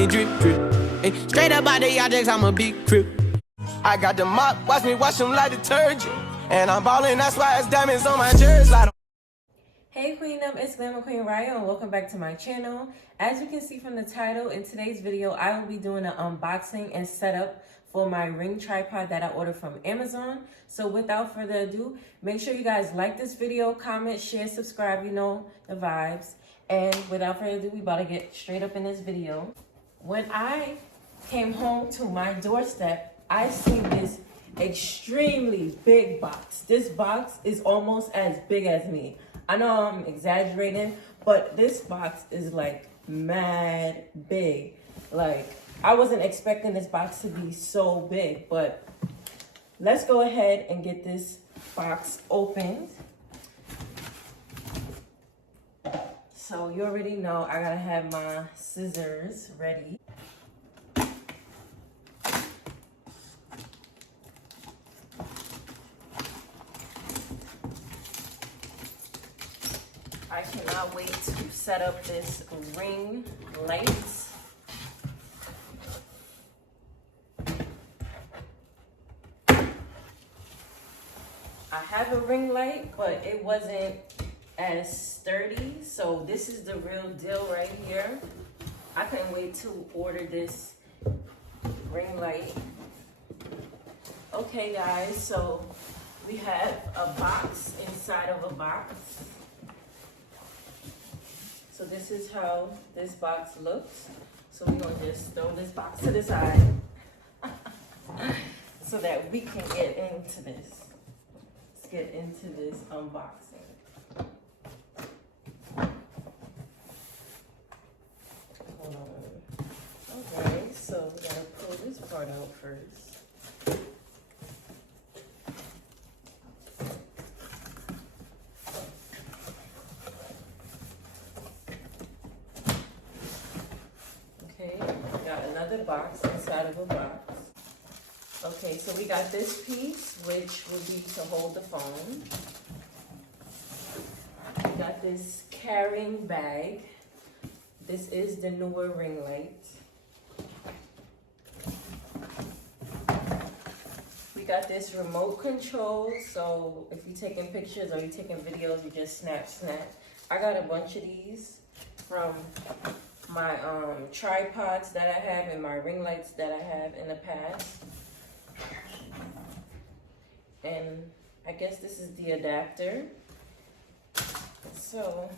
me drip, drip. Hey, straight up out the objects, I'm a big crip. I got the mop, watch me wash them like detergent. And I'm ballin', that's why it's diamonds on my jersey. Hey Queendom, it's Glamourqueenrayo and welcome back to my channel. As you can see from the title, in today's video, I will be doing an unboxing and setup for my ring tripod that I ordered from Amazon. So without further ado, make sure you guys like this video, comment, share, subscribe, you know the vibes. And without further ado, we about to get straight up in this video. When I came home to my doorstep, I seen this extremely big box. This box is almost as big as me. I know I'm exaggerating, but this box is like mad big. Like, I wasn't expecting this box to be so big, but let's go ahead and get this box opened. So you already know I gotta have my scissors ready. I cannot wait to set up this ring light. I have a ring light, but it wasn't as sturdy, so this is the real deal right here. I couldn't wait to order this ring light. Okay guys, so we have a box inside of a box. So this is how this box looks. So we're gonna just throw this box to the side so that we can get into this. Let's get into this unboxing. Hold on. Okay, so we gotta pull this part out first. Another box inside of a box. Okay, so we got this piece, which will be to hold the phone. We got this carrying bag. This is the Neewer ring light. We got this remote control, so if you're taking pictures or you're taking videos, you just snap. I got a bunch of these from my tripods that I have and my ring lights that I have in the past. And I guess this is the adapter. So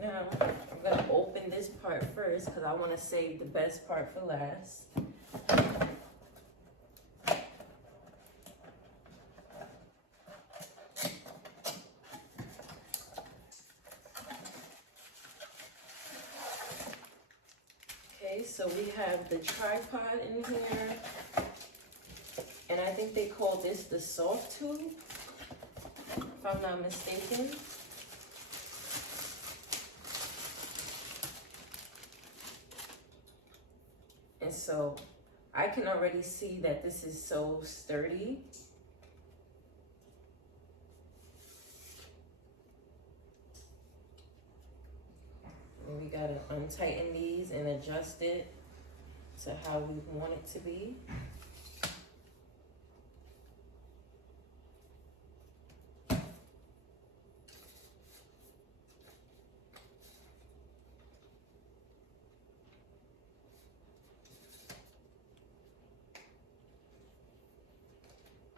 now I'm gonna open this part first because I want to save the best part for last. So we have the tripod in here, and I think they call this the soft tube, if I'm not mistaken. And so I can already see that this is so sturdy. We gotta untighten these and adjust it to how we want it to be.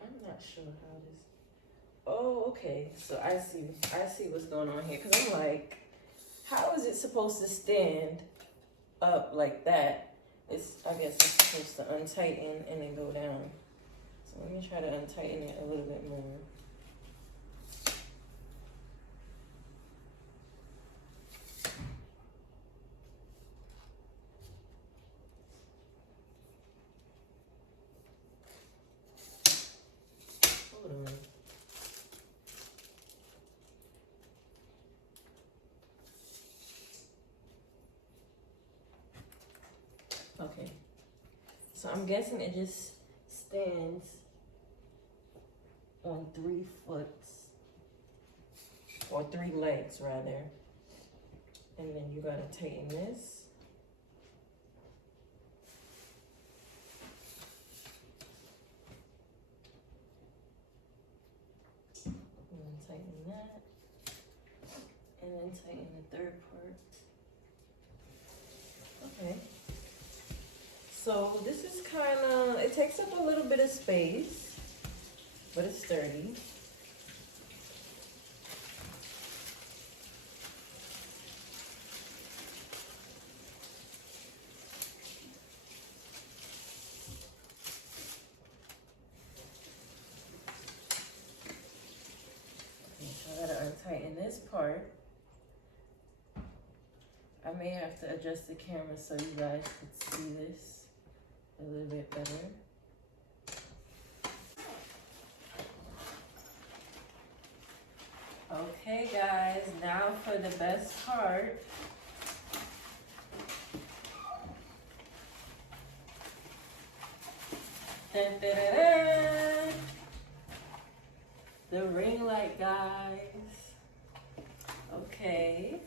I'm not sure how this. Oh, okay. So I see what's going on here, because I'm like, how is it supposed to stand up like that? I guess it's supposed to untighten and then go down. So let me try to untighten it a little bit more. Hold on. Okay, so I'm guessing it just stands on 3 foot or 3 legs rather. And then you gotta tighten this. Tighten that. And then tighten the third part. Okay. So this is kind of, it takes up a little bit of space, but it's sturdy. I gotta untighten this part. I may have to adjust the camera so you guys can see this a little bit better. Okay guys, now for the best part. Dun, dun, dun, dun. The ring light, guys. Okay.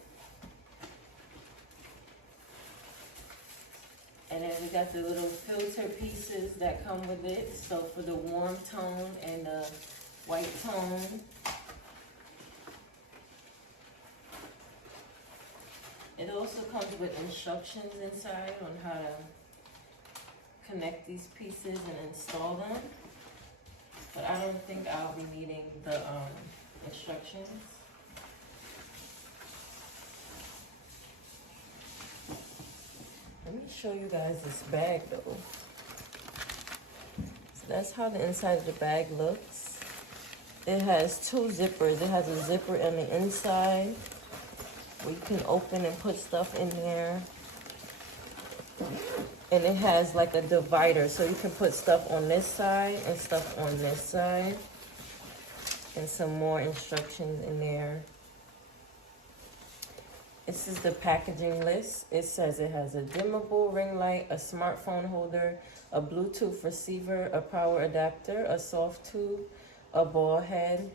And then we got the little filter pieces that come with it. So for the warm tone and the white tone. It also comes with instructions inside on how to connect these pieces and install them. But I don't think I'll be needing the instructions. Let me show you guys this bag though. So that's how the inside of the bag looks. It has two zippers. It has a zipper on the inside where you can open and put stuff in there. And it has like a divider, so you can put stuff on this side and stuff on this side. And some more instructions in there. This is the packaging list. It says it has a dimmable ring light, a smartphone holder, a Bluetooth receiver, a power adapter, a soft tube, a ball head,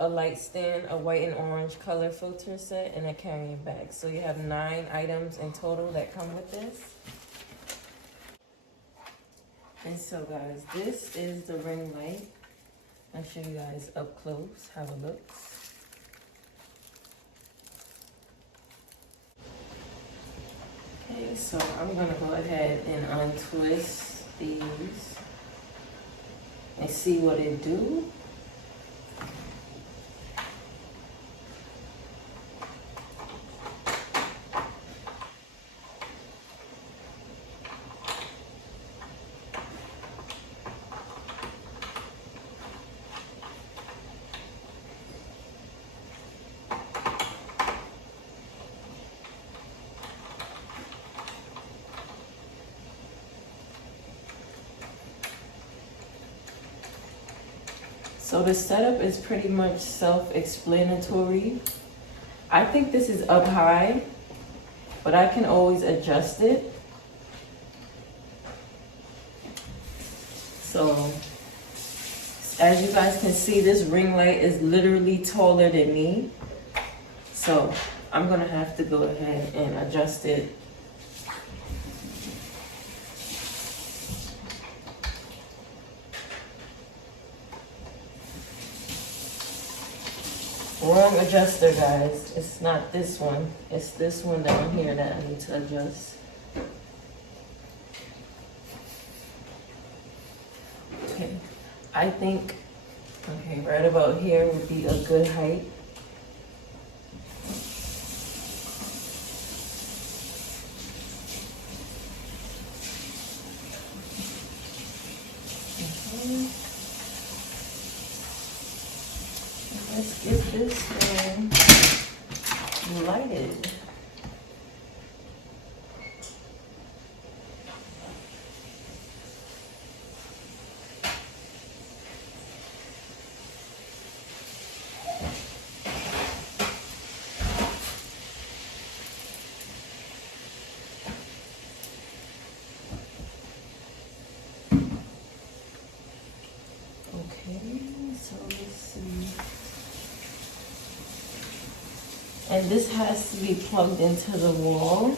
a light stand, a white and orange color filter set, and a carrying bag. So you have 9 items in total that come with this. And so guys, this is the ring light. I'll show you guys up close how it looks. Okay, so I'm gonna go ahead and untwist these and see what it do. So the setup is pretty much self-explanatory. I think this is up high, but I can always adjust it. So as you guys can see, this ring light is literally taller than me. So I'm gonna have to go ahead and adjust it. Wrong adjuster, guys. It's not this one. It's this one down here that I need to adjust. Okay, I think, okay, right about here would be a good height. Let's get this thing lighted. Okay, so let's see. And this has to be plugged into the wall.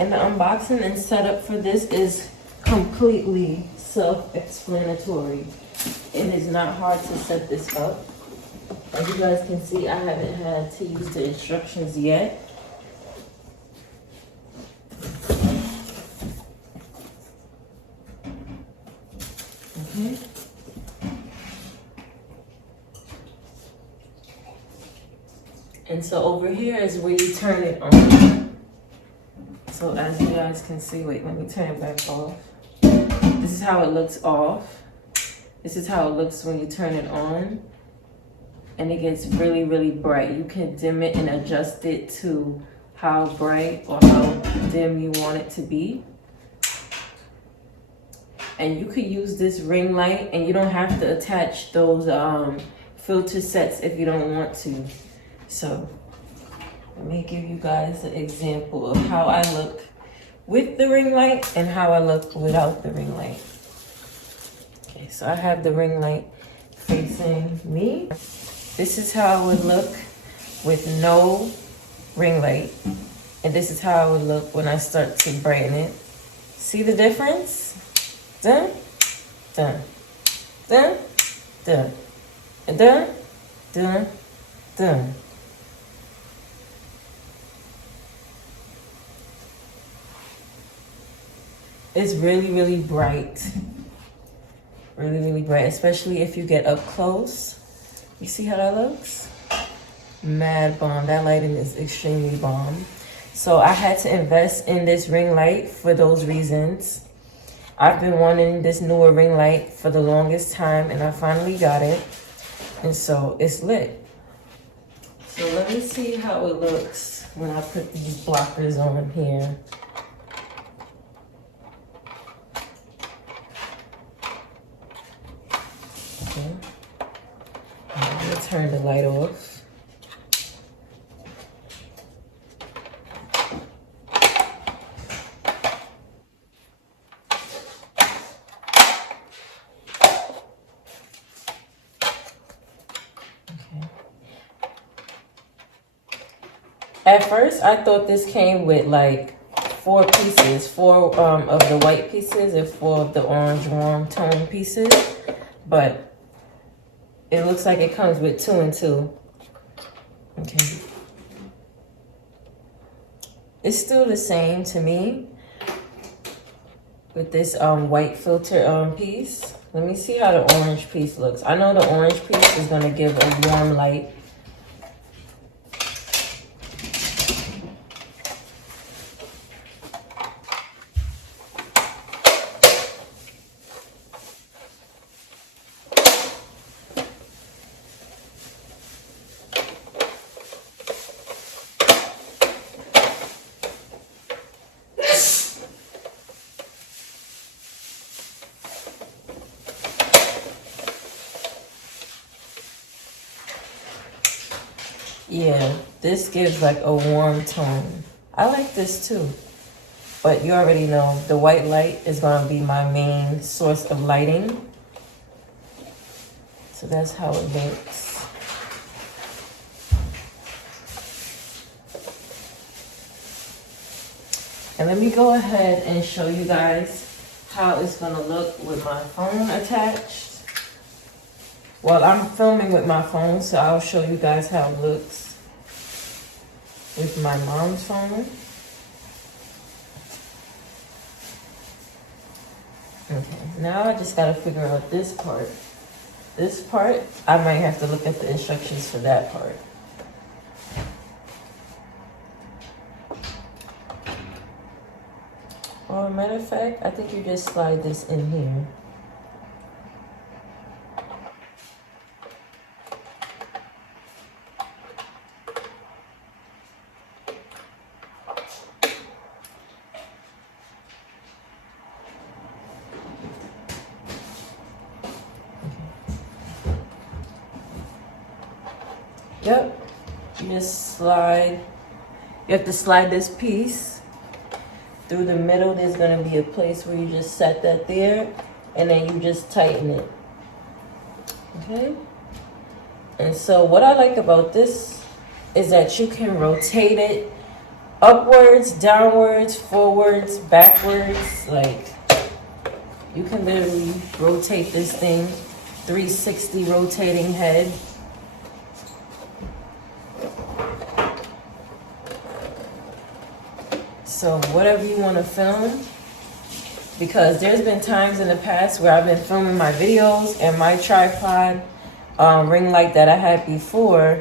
And the unboxing and setup for this is completely self-explanatory. It is not hard to set this up. As you guys can see, I haven't had to use the instructions yet. Okay. And so over here is where you turn it on. So as you guys can see, wait, let me turn it back off. This is how it looks off. This is how it looks when you turn it on. And it gets really, really bright. You can dim it and adjust it to how bright or how dim you want it to be. And you could use this ring light, and you don't have to attach those filter sets if you don't want to. So let me give you guys an example of how I look with the ring light and how I look without the ring light. Okay, so I have the ring light facing me. This is how I would look with no ring light. And this is how I would look when I start to brighten it. See the difference? Dun, dun, dun, dun, and dun, dun, dun. It's really, really bright. Really, really bright, especially if you get up close. You see how that looks? Mad bomb. That lighting is extremely bomb. So I had to invest in this ring light for those reasons. I've been wanting this Neewer ring light for the longest time, and I finally got it. And so it's lit. So let me see how it looks when I put these blockers on here. Okay. I'm gonna turn the light off. At first, I thought this came with like 4 pieces, 4 of the white pieces and 4 of the orange warm tone pieces, but it looks like it comes with 2 and 2. Okay. It's still the same to me with this white filter piece. Let me see how the orange piece looks. I know the orange piece is gonna give a warm light. Yeah, this gives like a warm tone. I like this too. But you already know the white light is gonna be my main source of lighting. So that's how it looks. And let me go ahead and show you guys how it's gonna look with my phone attached. Well, I'm filming with my phone, so I'll show you guys how it looks with my mom's phone. Okay, now I just gotta figure out this part. This part, I might have to look at the instructions for that part. Well, matter of fact, I think you just slide this in here. Yep, you just slide. You have to slide this piece through the middle. There's gonna be a place where you just set that there, and then you just tighten it. Okay? And so what I like about this is that you can rotate it upwards, downwards, forwards, backwards. Like, you can literally rotate this thing, 360 rotating head. So whatever you want to film, because there's been times in the past where I've been filming my videos and my tripod ring light that I had before,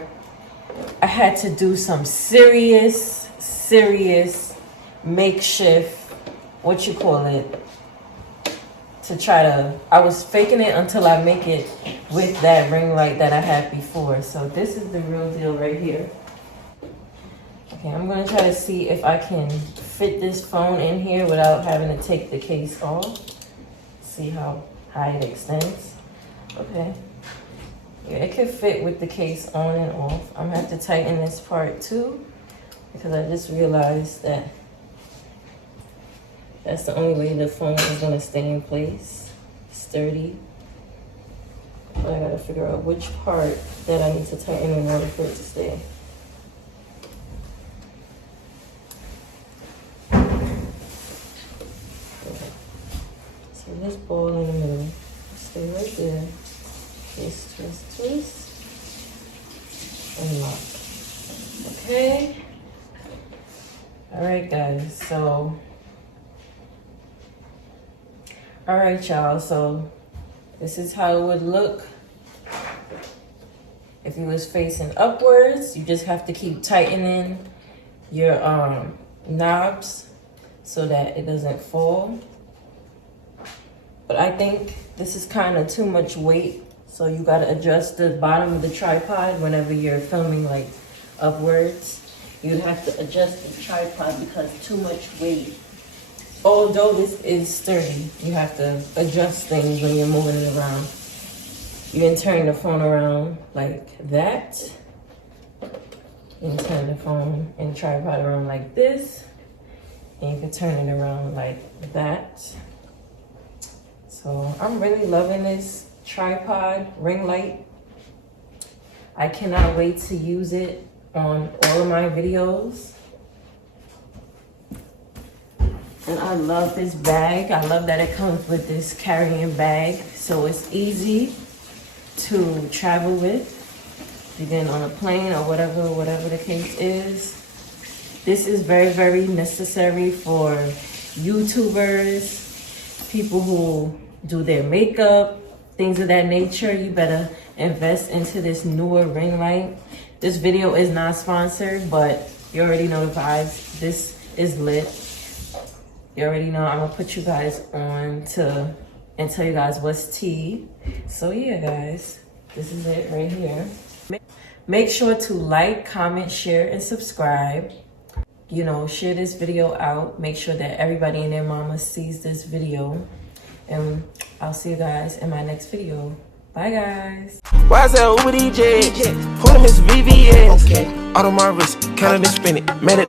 I had to do some serious makeshift, what you call it, to try to, I was faking it until I make it with that ring light that I had before. So this is the real deal right here. Okay, I'm gonna try to see if I can fit this phone in here without having to take the case off. See how high it extends. Okay. Yeah, it could fit with the case on and off. I'm gonna have to tighten this part too, because I just realized that that's the only way the phone is gonna stay in place, sturdy. But I gotta figure out which part that I need to tighten in order for it to stay. So this ball in the middle, stay right there. Twist, twist, twist, and lock. Okay. All right, guys. So, all right, y'all. So this is how it would look if you was facing upwards. You just have to keep tightening your knobs so that it doesn't fall. But I think this is kind of too much weight. So you gotta adjust the bottom of the tripod whenever you're filming like upwards. You'd have to adjust the tripod because too much weight. Although this is sturdy, you have to adjust things when you're moving it around. You can turn the phone around like that. You can turn the phone and tripod around like this. And you can turn it around like that. So I'm really loving this tripod ring light. I cannot wait to use it on all of my videos. And I love this bag. I love that it comes with this carrying bag, so it's easy to travel with, even on a plane or whatever the case is. This is very necessary for YouTubers, people who do their makeup, things of that nature. You better invest into this Neewer ring light. This video is not sponsored, but you already know the vibes. This is lit. You already know I'm gonna put you guys on to and tell you guys what's tea. So yeah, guys, this is it right here. Make sure to like, comment, share, and subscribe. You know, share this video out. Make sure that everybody and their mama sees this video. And I'll see you guys in my next video. Bye, guys. Why is that Uber DJ? Pulling his VVS. Okay. Out of my wrist, counting and spinning. Man, it